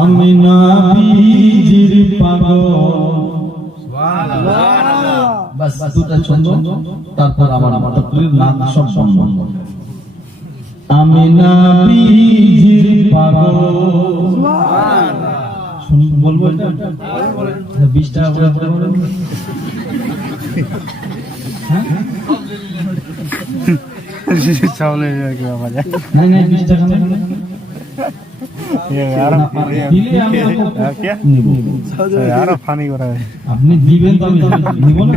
আমি নবীজির পাগল। বাস দুটা ছন্দ, তারপর আমার তাকরীর নাম সব সম্পন্ন। আমি নবীজির পাগল। বলবো এটা 20 টাকা করে বলেন। চাউলের কি বাবা যায়? नहीं नहीं 20 টাকা না यार দিলে আমি क्या নিব। यार फानी করা है আপনি দিবেন তো আমি নিব না।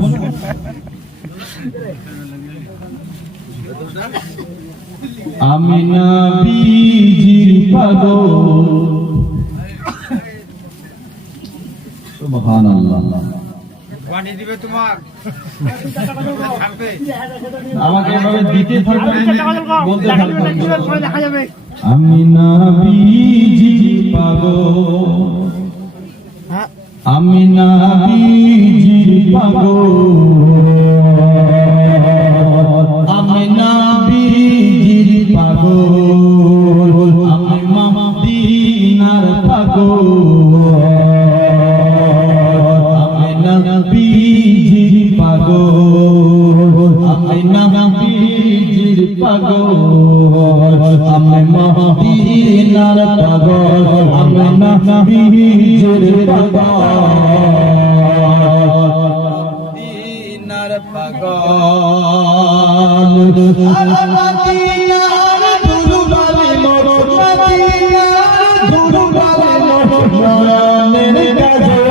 আমি নবীজির পাগল। সুবহানাল্লাহ। পানি দিবে তোমার আমাকে এভাবে দিতে থাকবে, বলতে থাকবে। আমি নবীজির পাগল। আমি নবীজির পাগল। আমি নবীজির পাগল। আমি মদিনার পাগল। আমি নবীজির পাগল। আমি নবীজির পাগল। আমি মদিনার পাগল। আমি নবীজির পাগল। মদিনার পাগল। মদিনার দুলুবালি মোর। মদিনার দুলুবালি মোর। মনের কাজল।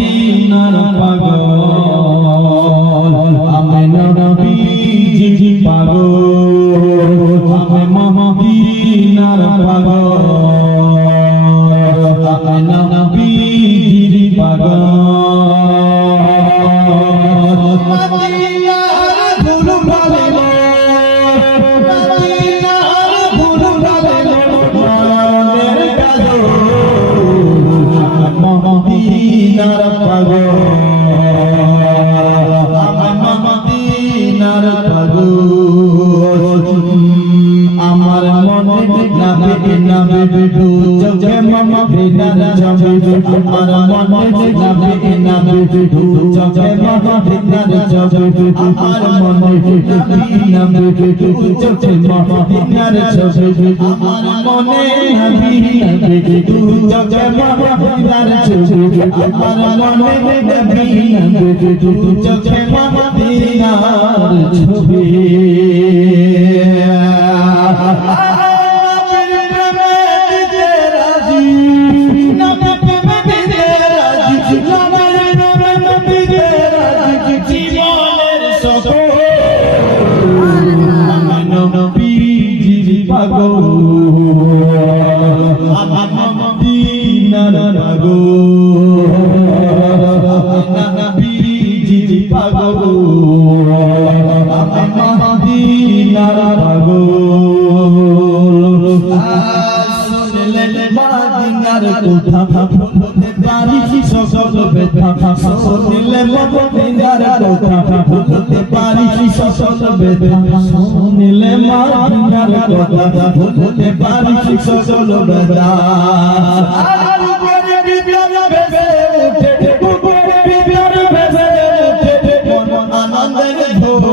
মদিনার পাগল। আমি নবীজির পাগল। আমি মদিনার পাগল। আমি নবীজির পাগল। মদিনার দুলুবালি মোর। মদিনার দুলুবালি মোর। মনের কাজল। মদিনার পাগল। আমি মদিনার পাগল। আমার মনে নাবে নাবে বিধু চোখে মদিনার ছবি। আমার মনে নাবে নাবে বিধু চোখে মদিনার ছবি। আমার মনে নাবে বিধু চোখে মদিনার ছবি। আমার মনে নাবে বিধু চোখে মদিনার ছবি। আমার মনে নাবে বিধু চোখে মদিনার ছবি। জীবনের সফর। আমি নবীজির পাগল। আমি মদিনার পাগল। আমি নবীজির পাগল। আমি মদিনার পাগল। শুনলে মদিনার কথা বলতে পারি সকল ব্যথা। শুনলে মদিনার কথা বলতে পারি সকল ব্যথা। শুনলে মদিনার কথা বলতে পারি সকল ব্যথা। আনন্দের ঢোল।